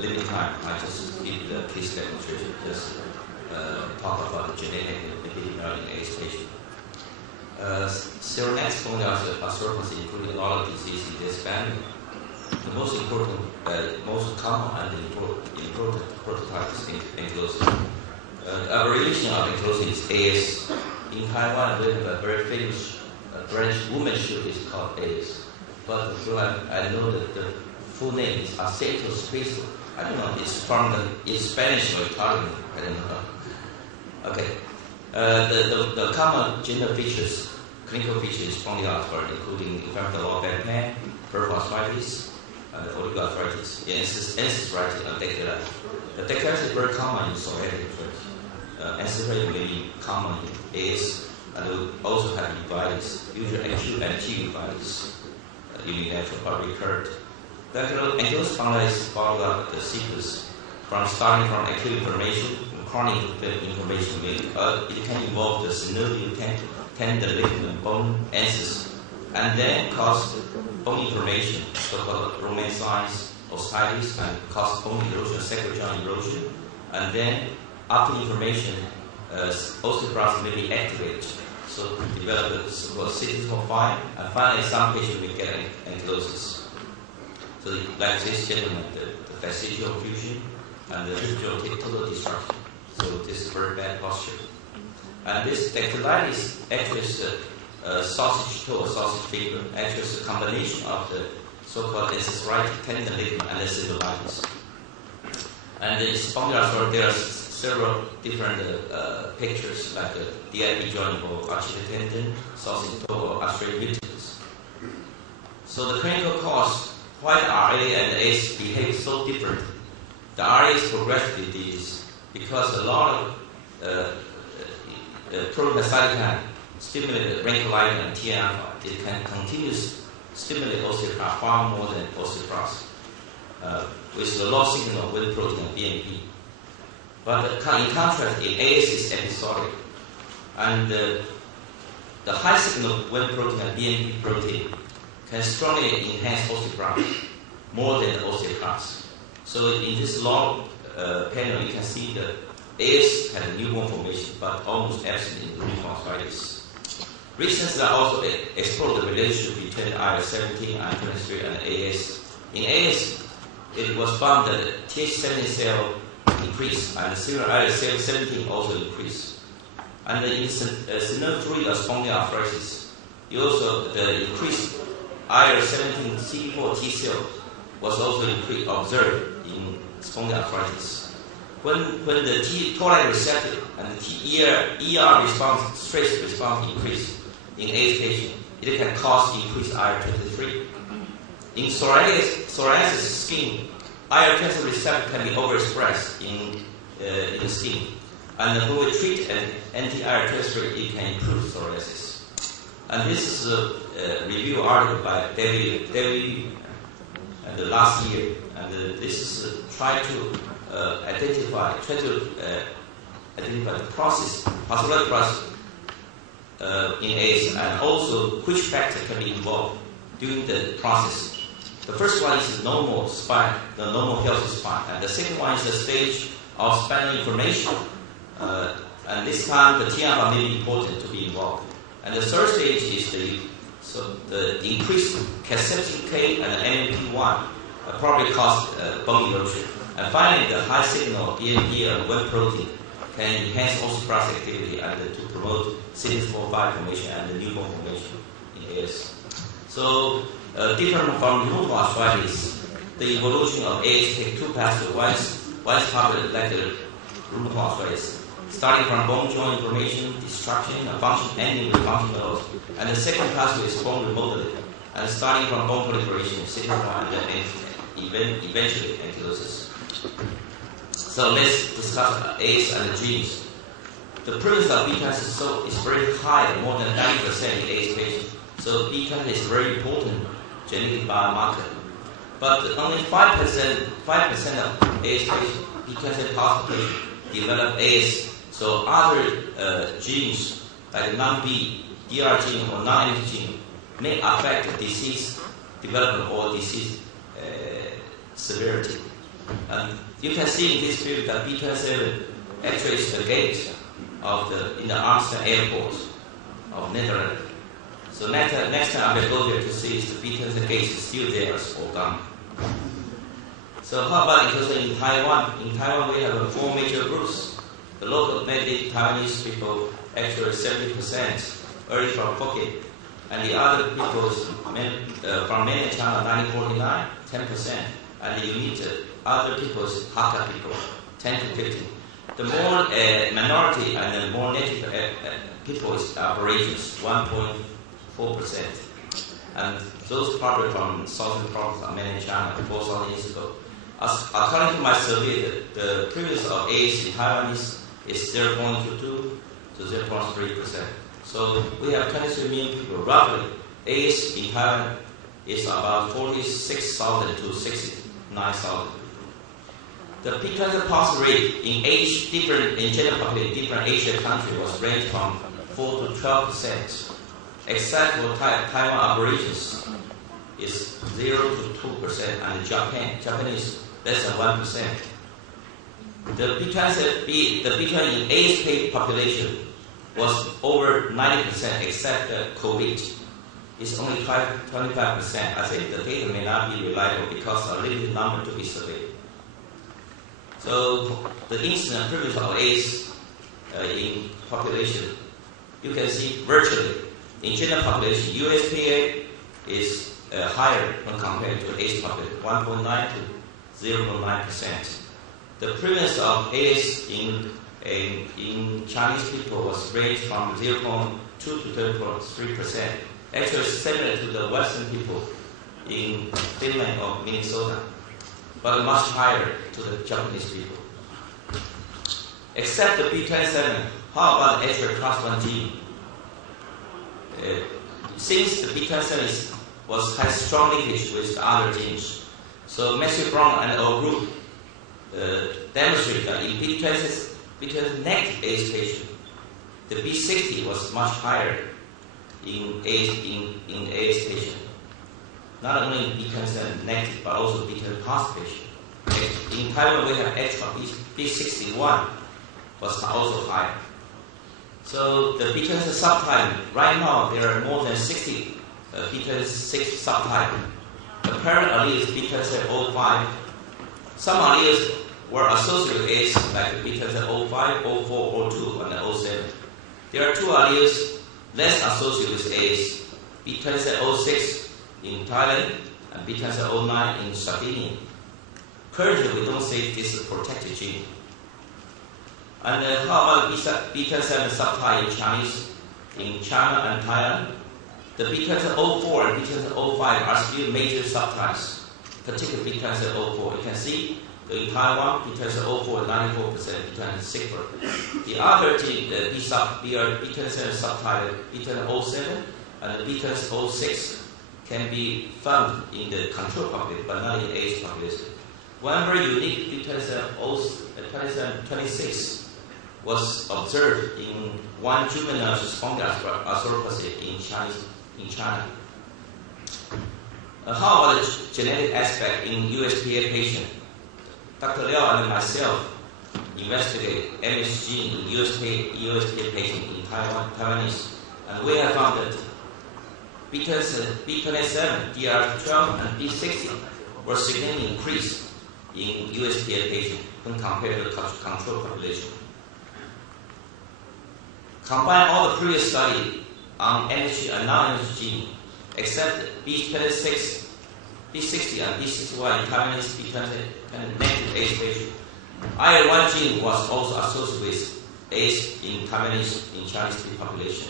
limited time, I just give the case demonstration, just talk about the genetic epidemiology in AIDS patient. Seronegative spondyloarthritis including a lot of diseases in this family. The most important, most common and important prototype is ankylosing. The abbreviation of ankylosing is AS. In Taiwan, we have a very famous branch women's shoe is called AS. But I know that the full name is Australo-Anglo-American. I don't know, it's Spanish or Italian, I don't know. Okay. The common general features, clinical features, spondyloarthritis, including inflammatory lower back pain, peripheral arthritis, and oligoarthritis, encephalitis, and dactylitis. The dactylitis is very common in psoriatic arthritis. Encephalitis may be common in AS, and we also have uveitis, usually acute and T uveitis, unilateral but recurrent. The ankylosing spondylitis follows up the sequence starting from acute inflammation, chronic inflammation. It can involve the synovial tendon, ligament, bone, ancestors, and then cause bone inflammation, so-called romancine osteitis, and cause bone erosion, sacral joint erosion, and then after inflammation, osteoblasts may be activated, so develop the so-called CD4-5, and finally some patients will get ankylosis. So like this gentleman, the fascial fusion and the residual total destruction. So this is very bad posture. And this dactylitis actually is a sausage toe, a sausage finger. Actually is a combination of the so-called encephalitic tendon ligament and the spondylitis. And the spondyloarthritis, there are several different pictures, like the DIP joint or Achilles tendon, sausage toe, or Australo-Anglo-American. So the clinical cause, why the RA and the AS behave so different? The RA is progressive disease because a lot of protein cytokine stimulate rank-ligand and TNF. It can continuously stimulate osteoclast far more than osteoclast with the low signal with protein and BMP. But in contrast, in AS is episodic, and the high signal with protein and BMP protein can strongly enhance osteoclast more than the osteoclast. So in this long panel, you can see the AS has a newborn formation, but almost absent in the rheumatoid arthritis. Recently, I also explored the relationship between IL-17, IL-23, and AS. In AS, it was found that Th17 cell increased, and the serum IL-17 also increased. And in synovial spondyloarthritis, the increased IL-17 CD4 T cell was also observed in spondyloarthritis. When the toll-like receptor and the ER response, stress response increase in AS patient, it can cause increased IL-23. In psoriasis skin, IL-23 receptor can be overexpressed in the skin, and when we treat an anti-IL-23, it can improve psoriasis. And this is a review article by David last year, and this is try to identify the process, pathological process in AS, and also which factor can be involved during the process. The first one is the normal spine, the normal healthy spine, and the second one is the stage of spinal inflammation, and this time the TNF may be important to be involved. And the third stage is the increased Cas17K and NLP1 probably cause bone erosion. And finally, the high signal BMP and web protein can enhance osteoblast activity and to promote CD4-5 formation and the newborn formation in AS. So, different from rheumatoid arthritis, the evolution of AS takes two pathways. One is part like the rheumatoid arthritis, starting from bone joint inflammation, destruction, and function, ending with function loss. And the second pathway is bone remodeling, and starting from bone proliferation, CD4, and then eventually ankylosis. So let's discuss AS and the genes. The prevalence of beta is very high, more than 90% in AS patients. So beta is very important genetic biomarker. But only 5% of AS patients, beta positive patients, develop AS. So other genes like non-B, DR gene or non-MT gene may affect disease development or disease severity. And you can see in this field that B27 actually is the gate of in the Amsterdam airport of Netherlands. So next time I will go there to see if the B27 gate is still there or gone. So how about in Taiwan? In Taiwan we have 4 major groups. The local native Taiwanese people actually 70% early from Phuket, and the other people from mainland China 1949, 10%, and you meet other people's Hakka people, 10 to 15. The more minority and the more native people is Aborigines, 1.4%. And those probably from southern province of mainland China, 4,000 years ago. According to my survey, the prevalence of AIDS in Taiwan is 0.22 to 0.3%. So we have 23 million people. Roughly, AIDS in Taiwan is about 46,000 to 69,000 people. The B27 rate in general population, different Asian countries was ranged from 4 to 12%, except for Taiwan Aborigines is 0 to 2%, and Japanese less than 1%. The B27 in AIDS population was over 90%, except COVID. It's only 25%. I think the data may not be reliable because a limited number to be surveyed. So the incident prevalence of AIDS in population, you can see virtually in general population, USPA is higher when compared to AIDS population, 1.9 to 0.9%. The prevalence of AIDS in Chinese people was ranged from 0.2 to 0.3%. Actually similar to the Western people in Finland or Minnesota, but much higher to the Japanese people. Except the B27, how about the actual class 1 gene? Since the B27 has strong linkage with the other genes, so Matthew Brown and our group demonstrated that in B27 negative AIDS patient, the B60 was much higher in AIDS patient. Not only in B27 negative, but also B27 positive patient. In Taiwan, we have extra B61 was also higher. So the B27 subtype, right now there are more than 60 B26 subtype. The parent allele is B2705. Some alleles were associated with AIDS, like B2705, 04, 02, and 07. There are 2 alleles less associated with AIDS, B2706 in Thailand and B2709 in Sardinia. Currently, we don't say this is a protected gene. And how about B27 subtype in Chinese, in China and Thailand? The B2704 and B2705 are still major subtypes, particularly B2704. You can see in Taiwan, B2704 is 94%, B27 The other gene, the B27 subtype, B2707 and the B2706 can be found in the control population, but not in AIDS population. One very unique B2726 was observed in one juvenile spondyloarthritis in China. How about the genetic aspect in USPA patient? Dr. Liao and myself investigated MSG in USPA patient in Taiwanese, and we have found that B27, DR12, and B60 were significantly increased in USPA patient when compared to the control population. Combine all the previous study on MSG and non-MSG gene, except B26, B60, and B61 in Taiwanese B27 negative AIDS patient. IL-1 gene was also associated with AIDS in Taiwanese in Chinese population.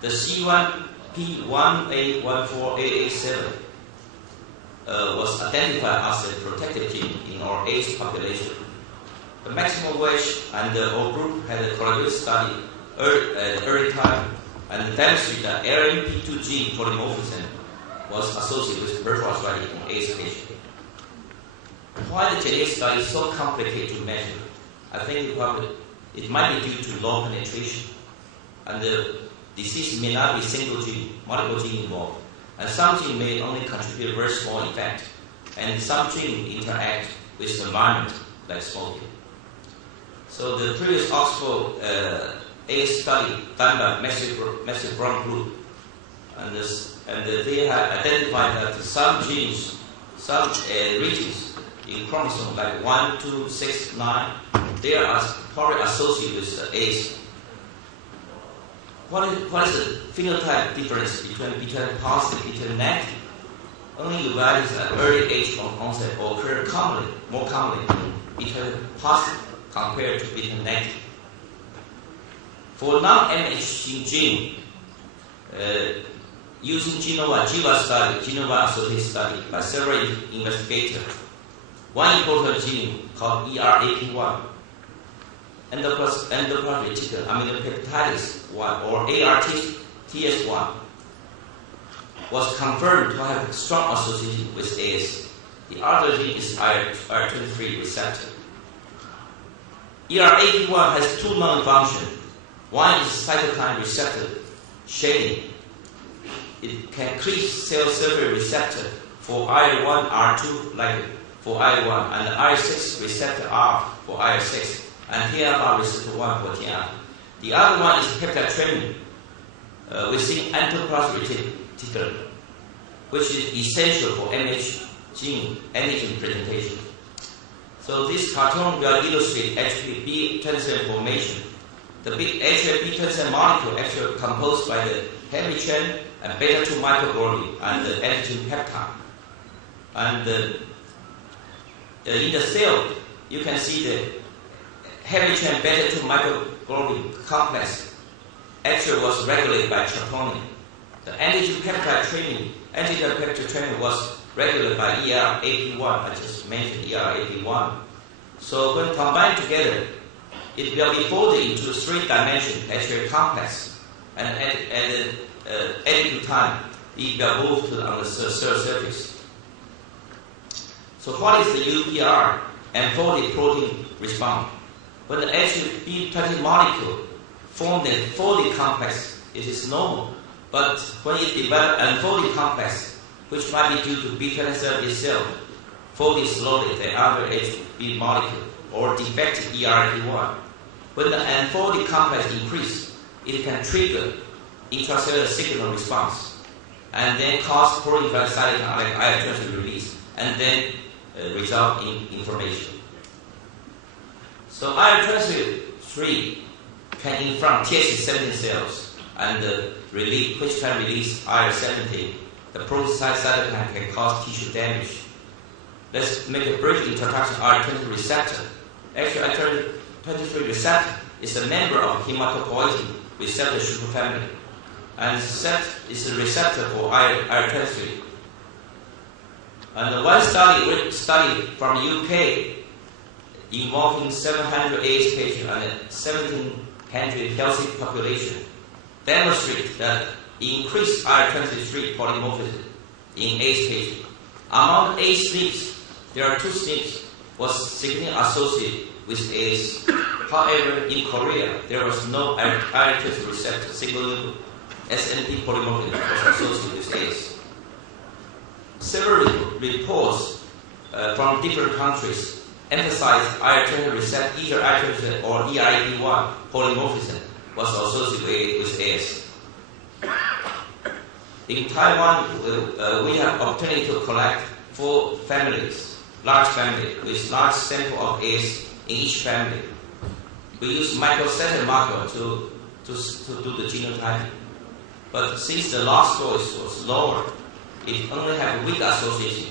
The C1P1A14AA7 was identified as a protective gene in our AIDS population. The maximum wage and our group had a collaborative study early time and demonstrated that LMP2 gene polymorphism was associated with peripheral arthritis in AIDS patients. Why the genetic study is so complicated to measure? I think it might be due to low penetration, and the disease may not be single gene, multiple gene involved, and some gene may only contribute a very small effect, and some gene interact with environment like smoking. So the previous Oxford AS study done by Matthew Brown group, and they have identified that some genes, some regions in chromosome like 1, 2, 6, 9, they are probably associated with AIDS. What is the phenotype difference between positive and between negative? Only values at early age of onset occur more commonly between positive compared to between negative. For non-MHC gene, using GWAS study, GWAS associated study by several investigators, one important gene called ERAP1, endoprotein aminopeptidase 1 or ARTS1, was confirmed to have a strong association with AS. The other gene is IL-23 receptor. ERAP1 has two known functions. One is cytokine receptor shading. It can increase cell surface receptor for IL-1, R2, like for IL-1, and the IL-6 receptor R for IL-6, and TNF receptor 1 for TNF. The other one is peptide training within endoplasmic reticulum, which is essential for MH gene antigen presentation. So this cartoon will illustrate HBB27 formation. The big HBB27 molecule actually composed by the heavy chain and beta-2 microglobulin and the antigen peptide. And in the cell, you can see the heavy chain beta-2 microglobulin complex actually was regulated by troponin. The antigen peptide training was regulated by ERAP1. I just mentioned ERAP1. So when combined together, it will be folded into three-dimensional HA complex, and at editing time, it will move to on the cell surface. So what is the UPR and folded protein response? When the HB20 molecule formed a folded complex, it is normal. But when it develops an unfolded complex, which might be due to B27 itself, folding slowly the other HB molecule or defective ERAP1. When the unfolded complex increases, it can trigger intracellular signal response and then cause pro-inflammatory cytokine like IL-23 release and then result in inflammation. So IL-23 can inflame TH17 cells and which can release IL-17. The protein cytokine can cause tissue damage. Let's make a brief introduction of IL-23 receptor. Actually, IL-23 receptor is a member of hematopoietin receptor superfamily, and is a receptor for IL-23. And one study from UK involving 700 AIDS patients and 1,700 healthy population demonstrated that increased IL-23 polymorphism in AIDS patients. Among AIDS SNPs, there are two SNPs was significantly associated with AIDS. However, in Korea, there was no IL-23 receptor single SNP polymorphism was associated with AIDS. Several reports from different countries emphasize IL-23 receptor, either IL-23 or ERAP1 polymorphism was associated with AIDS. In Taiwan, we have opportunity to collect 4 families, large family, with large sample of AIDS in each family. We use microsatellite marker to do the genotyping. But since the log score was lower, it only have weak association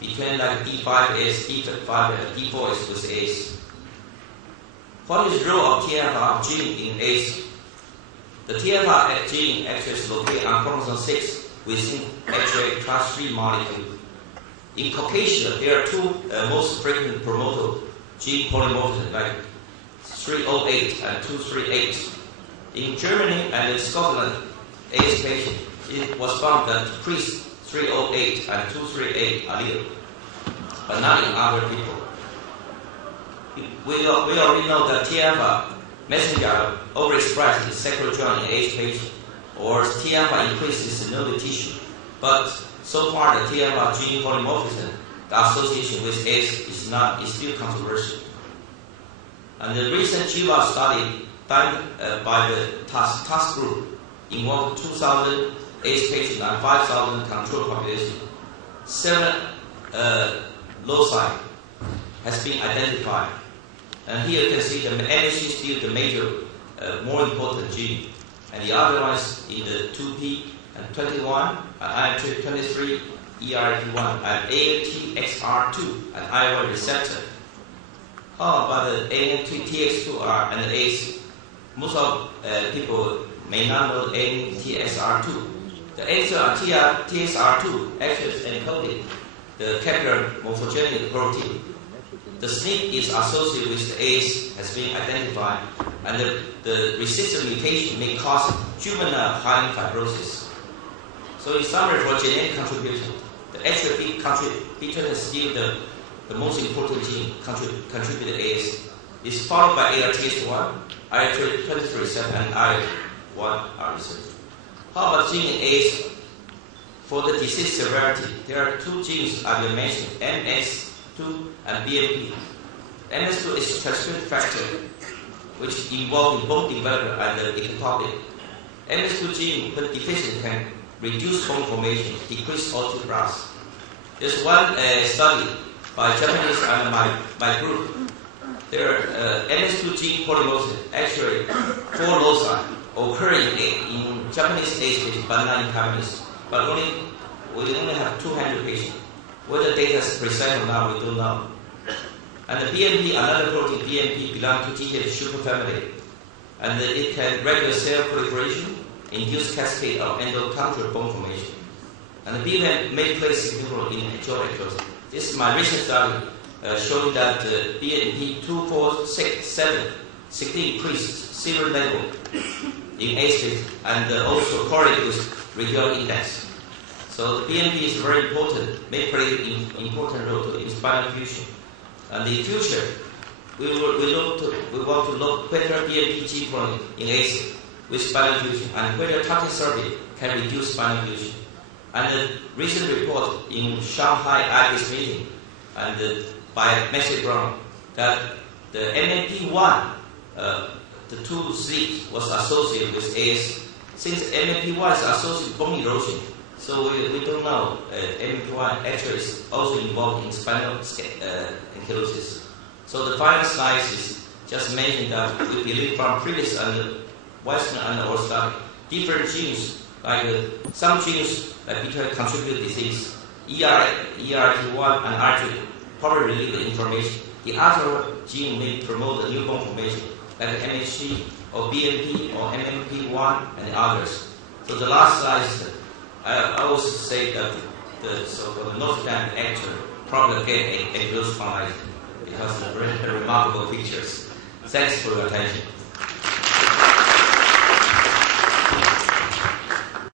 between like D5S, D5, and D4S with AIDS. What is the role of TNF gene in AIDS? The TNF gene actually is located on chromosome 6 within HA class 3 molecule. In Caucasia, there are 2 most frequent promoter gene polymorphisms, like 308 and 238. In Germany and in Scotland, AIDS patient, it was found that decreased 308 and 238 allele, but not in other people. We already know that TNF messenger overexpressed in sacral joint in AIDS patient, or TNF increases synovial tissue. But so far, the TNF gene polymorphism the association with ACE is still controversial. And the recent GWAS study done by the TASC group involved 2,000 ACE patients and 5,000 control population. 7 loci has been identified. And here you can see the MHC is still the major, more important gene. And the other ones in the 2P and 21, and IL-23, ERP1, and ANTXR2, and IL-1 receptor. How about the ANTXR2 and the ACE? Most of people may not know ANTXR2. The ANTXR2 actually is encoded the capillary morphogenic protein. The SNP is associated with the ACE, has been identified, and the resistant mutation may cause juvenile high fibrosis. So in summary, for genetic contribution, the HLP contributor is still the most important gene contributed to ACE. It's followed by ARTS1, IL-23 receptor, and IL-1 receptor. How about gene in ACE? For the disease severity, there are 2 genes I will mention, MS2 and BMP. MS2 is transcription factor, which involves in bone development and the ectopic. MS2 gene, when deficient, can reduce bone formation, decrease osteoblasts. There's one study by Japanese and my group. There are MS2 gene polymorphism, actually 4 loci occurring in Japanese ACE patients, but not in Taiwanese. But we only have 200 patients. Whether data is precise or not, we don't know. And the BMP, another protein, BMP, belongs to GH superfamily. And it can regulate cell proliferation, induce cascade of endochondral bone formation. And the BMP may play significant role in joint ectosis. This is my recent study showing that BMP 2467 significantly increased serum level in ACE patients and also correlated with radial index. So the BMP is very important, may play an important role in spinal fusion. And in the future, we want to look whether BMP gene cloning in ACE with spinal fusion and whether target therapy can reduce spinal fusion. And the recent report in Shanghai IBIS meeting and by Matthew Brown that the MMP1, the 2 Z was associated with ACE. Since MMP1 is associated with bone erosion, so we don't know MMP1 actually is also involved in spinal ankylosis. So the final slide is just mentioning that we believe from previous and Western and our study, different genes, like some genes that contribute disease, ERT1 and R2 probably relate the information. The other gene may promote the new bone formation, like MHC or BMP or MMP1 and others. So the last slide, I always say that the so-called Notre Dame actor probably get a close find because of very remarkable pictures. Thanks for your attention.